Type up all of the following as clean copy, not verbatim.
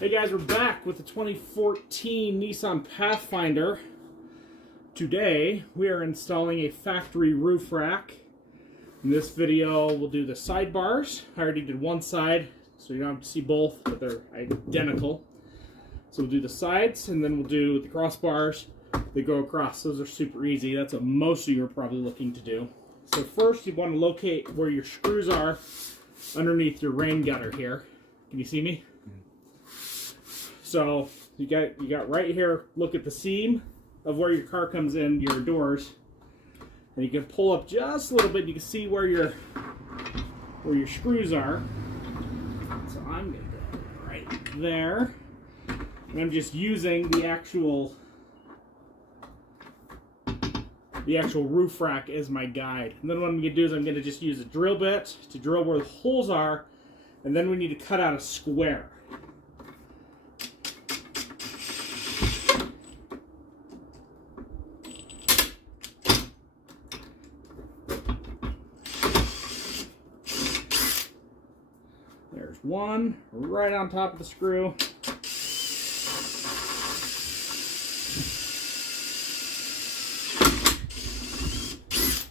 Hey guys, we're back with the 2014 Nissan Pathfinder. Today we are installing a factory roof rack. In this video we'll do the sidebars. I already did one side, so you don't have to see both, but they're identical. So we'll do the sides, and then we'll do the crossbars that go across. Those are super easy. That's what most of you are probably looking to do. So first you want to locate where your screws are underneath your rain gutter here. Can you see me? So you got right here, look at the seam of where your car comes in, your doors. And you can pull up just a little bit, you can see where your screws are. So I'm gonna go right there. And I'm just using the actual roof rack as my guide. And then what I'm gonna do is I'm gonna just use a drill bit to drill where the holes are, and then we need to cut out a square. There's one right on top of the screw.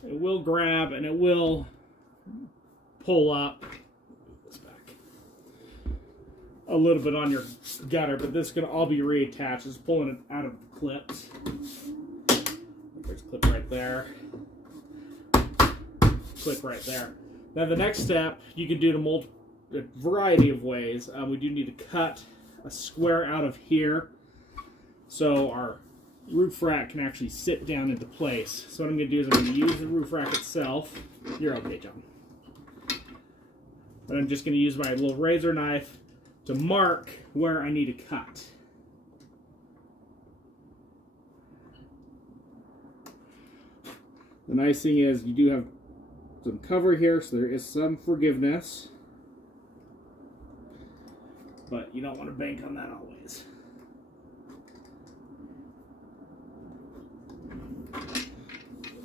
It will grab and it will pull up this back a little bit on your gutter, but this is going to all be reattached. Just pulling it out of the clips. There's a clip right there. Clip right there. Now the next step you can do to a variety of ways. We do need to cut a square out of here so our roof rack can actually sit down into place. So what I'm going to do is I'm going to use the roof rack itself. You're okay, John. But I'm just going to use my little razor knife to mark where I need to cut. The nice thing is you do have some cover here, so there is some forgiveness. But you don't want to bank on that always.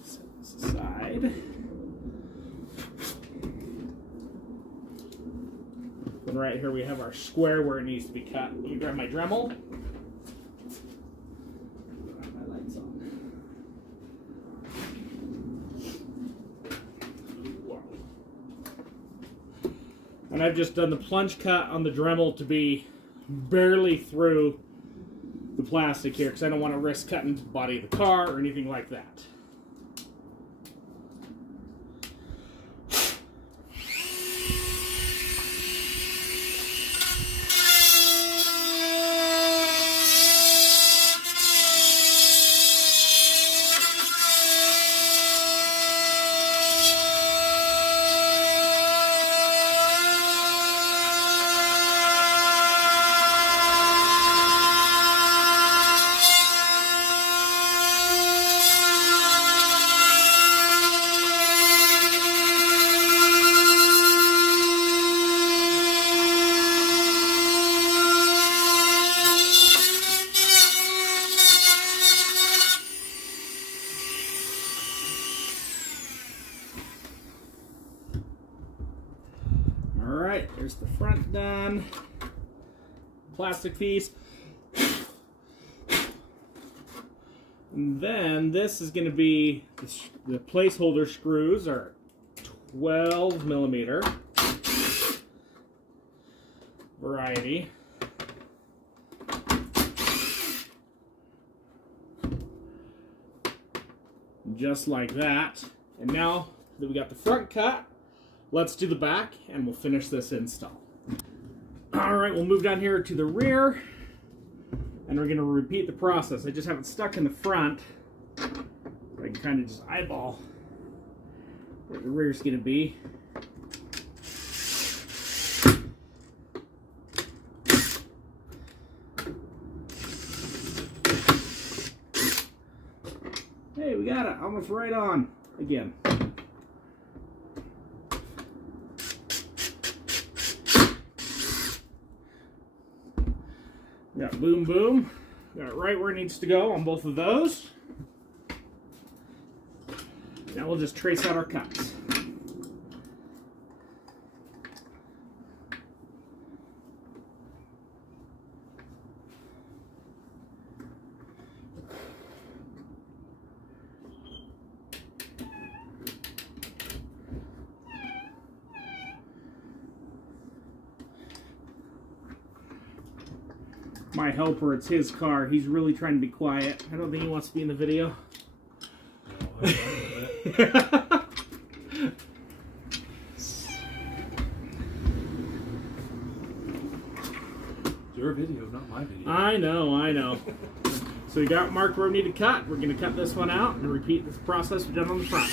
Set this aside. And right here we have our square where it needs to be cut. You grab my Dremel. Put my lights on. And I've just done the plunge cut on the Dremel to be barely through the plastic here because I don't want to risk cutting the body of the car or anything like that. Alright, there's the front done. Plastic piece. And then this is going to be, the placeholder screws are 12 millimeter variety. Just like that. And now that we got the front cut, let's do the back and we'll finish this install. Alright, we'll move down here to the rear and we're going to repeat the process. I just have it stuck in the front. I can kind of just eyeball where the rear is going to be. Hey, we got it almost right on again. Got boom boom, got it right where it needs to go on both of those. Now we'll just trace out our cuts. my helper. It's his car. He's really trying to be quiet. I don't think he wants to be in the video. No, your video, not my video. I know. So we got marked where we need to cut. We're going to cut this one out and repeat this process we've done on the front.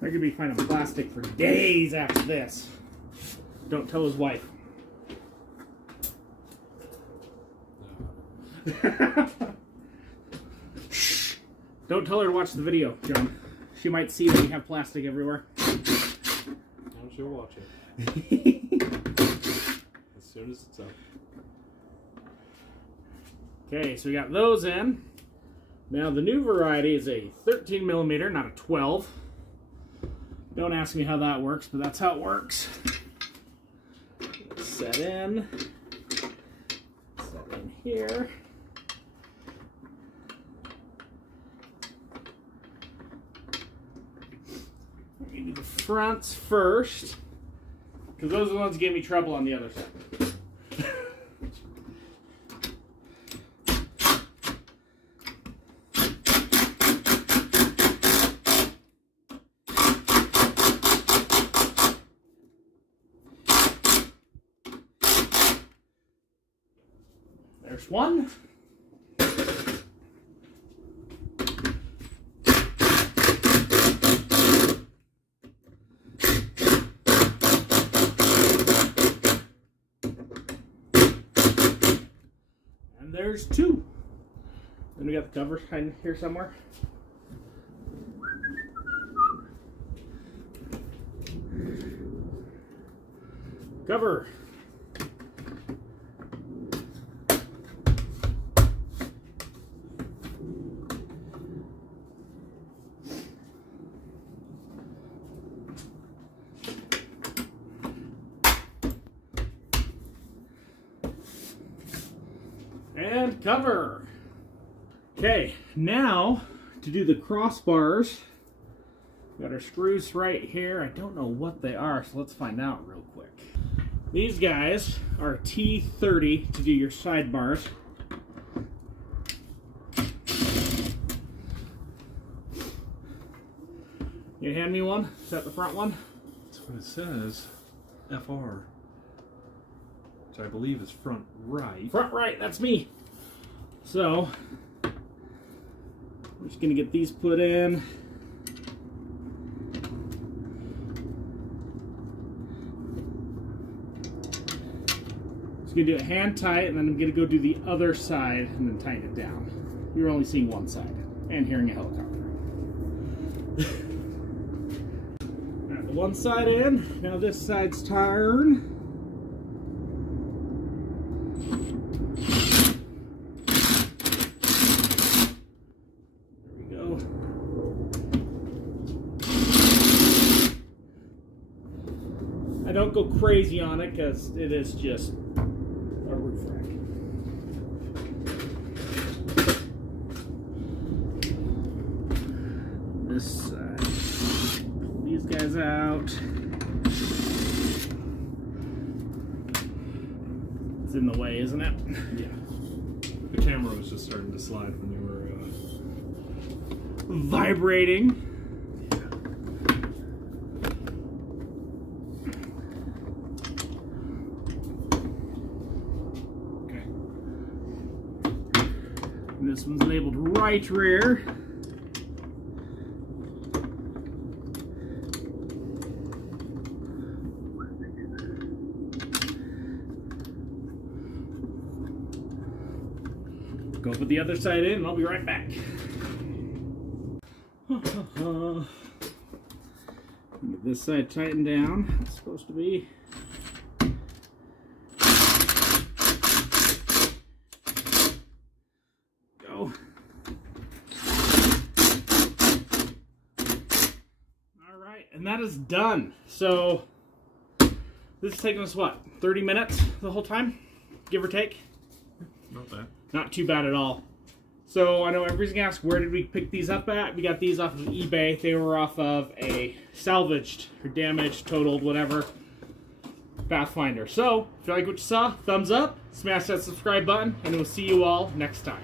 They're going to be finding plastic for days after this. Don't tell his wife. Shh. Don't tell her to watch the video, John. She might see that we have plastic everywhere. No, she'll watch it. As soon as it's up. Okay, so we got those in. Now the new variety is a 13 millimeter, not a 12. Don't ask me how that works, but that's how it works. Set in here. We do the fronts first, because those are the ones that gave me trouble on the other side. There's one. And there's two. Then we got the cover hiding here somewhere. Cover. And cover. Okay, now to do the crossbars, we got our screws right here. I don't know what they are, so let's find out real quick. These guys are T30 to do your sidebars. You hand me one? Is that the front one? That's what it says. FR. Which I believe is front right. Front right, that's me. So, I'm just going to get these put in. Just going to do it hand tight, and then I'm going to go do the other side and then tighten it down. You're only seeing one side and hearing a helicopter. Got the one side in. Now this side's turned. I don't go crazy on it because it is just a roof rack. This side. Pull these guys out. It's in the way, isn't it? Yeah. The camera was just starting to slide when you were vibrating. This one's labeled right rear. Go put the other side in and I'll be right back. Get this side tightened down. It's supposed to be. Go. Alright, and that is done. So, this is taking us, what, 30 minutes the whole time? Give or take? Not bad. Not too bad at all. So I know everybody's gonna ask, where did we pick these up at? We got these off of eBay. They were off of a salvaged or damaged, totaled, whatever, Pathfinder. So if you like what you saw, thumbs up, smash that subscribe button, and we'll see you all next time.